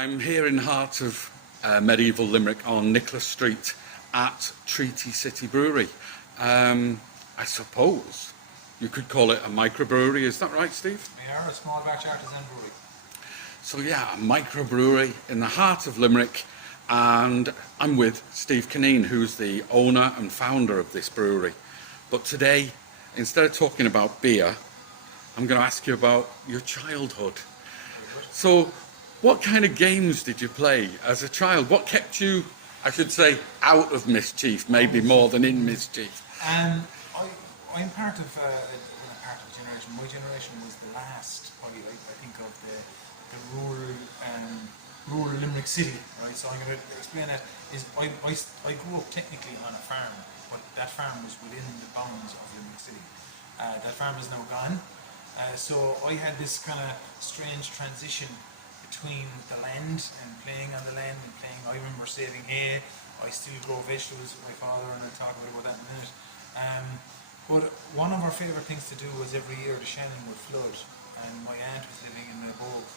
I'm here in the heart of medieval Limerick on Nicholas Street at Treaty City Brewery. I suppose you could call it a microbrewery, is that right, Steve? We are a small batch artisan brewery. So yeah, a microbrewery in the heart of Limerick, and I'm with Steve Cuneen, who's the owner and founder of this brewery. But today, instead of talking about beer, I'm going to ask you about your childhood. So, what kind of games did you play as a child? What kept you, I should say, out of mischief, maybe more than in mischief? I'm part of a generation. My generation was the last, probably, I think, of the rural Limerick City, right? So I'm going to explain that. I grew up technically on a farm, but that farm was within the bounds of Limerick City. That farm is now gone. So I had this kind of strange transition between the land and playing on the land and playing. I remember saving hay. I still grow vegetables with my father, and I'll talk about that in a minute. But one of our favourite things to do was every year the Shannon would flood, and my aunt was living in the Bogue.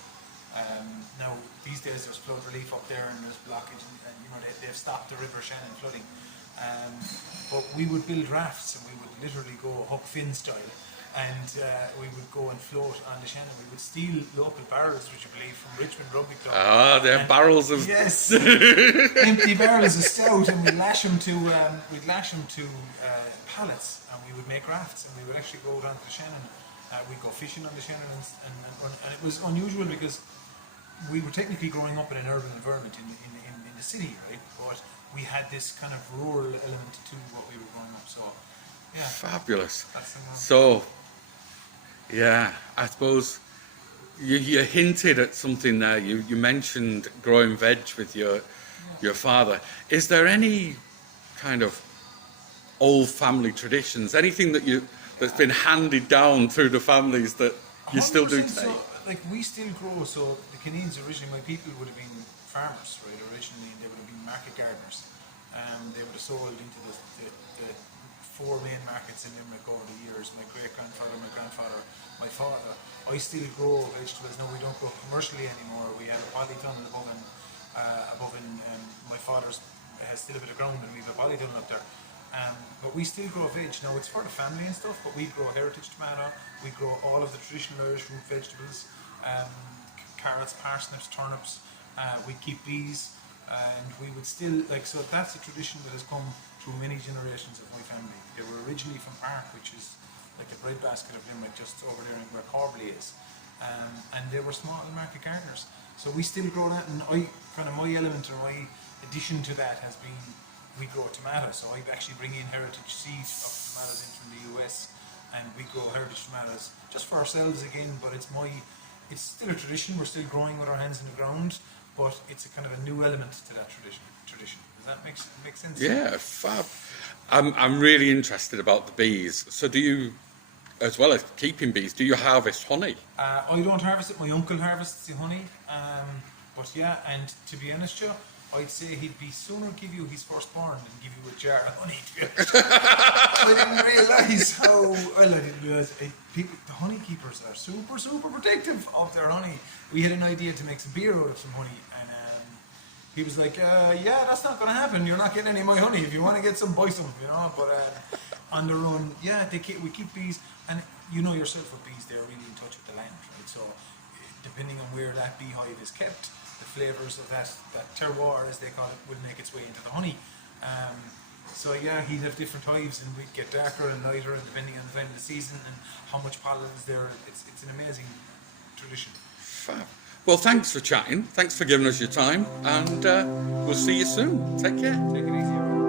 Now these days there's flood relief up there and there's blockage, and you know they've stopped the River Shannon flooding. But we would build rafts, and we would literally go Huck Finn style. And we would go and float on the Shannon. We would steal local barrels, would you believe, from Richmond Rugby Club. Ah, they're barrels of... Yes, empty barrels of stout, and we'd lash them to pallets, and we would make rafts, and we would actually go down to the Shannon. We'd go fishing on the Shannon, and it was unusual because we were technically growing up in an urban environment in the city, right? But we had this kind of rural element to what we were growing up, so... Yeah. Fabulous. So, yeah, I suppose you hinted at something there. You mentioned growing veg with your father. Is there any kind of old family traditions, anything that's been handed down through the families that you still do today? So, like, we still grow. So the Cuneens originally, my people would have been farmers, right? Originally, they would have been market gardeners. They would have sold into the four main markets in Limerick over the years. My great-grandfather, my grandfather, my father. I still grow vegetables. No, we don't grow commercially anymore. We have a polytunnel above in my father's has still a bit of ground, and we have a polytunnel up there. But we still grow veg. Now it's for the family and stuff, but we grow heritage tomato. We grow all of the traditional Irish root vegetables, carrots, parsnips, turnips. We keep bees. And we would still, so that's a tradition that has come through many generations of my family. They were originally from Park, which is like the breadbasket of Limerick, just over there where Corbally is. And they were small market gardeners. So we still grow that, and my element or my addition to that has been, we grow tomatoes. So I actually bring in heritage seeds of tomatoes in from the US, and we grow heritage tomatoes just for ourselves again, but it's still a tradition. We're still growing with our hands in the ground, but it's a kind of a new element to that tradition. Does that make sense? Yeah, fab. I'm really interested about the bees. So do you, as well as keeping bees, do you harvest honey? I don't harvest it. My uncle harvests the honey. But yeah, and to be honest, Joe, I'd say he'd be sooner give you his firstborn than give you a jar of honey. I didn't realise the honey keepers are super, super protective of their honey. We had an idea to make some beer out of some honey, and he was like, yeah, that's not going to happen. You're not getting any of my honey. If you want to get some, buy some, you know. But on their own, yeah, we keep bees, and you know yourself with bees, they're really in touch with the land, right? So depending on where that beehive is kept, the flavours of that terroir, as they call it, will make its way into the honey. So yeah, he'd have different hives, and we'd get darker and lighter, and depending on the time of the season and how much pollen is there, it's an amazing tradition. Fab. Well, thanks for chatting. Thanks for giving us your time, and we'll see you soon. Take care. Take it easy.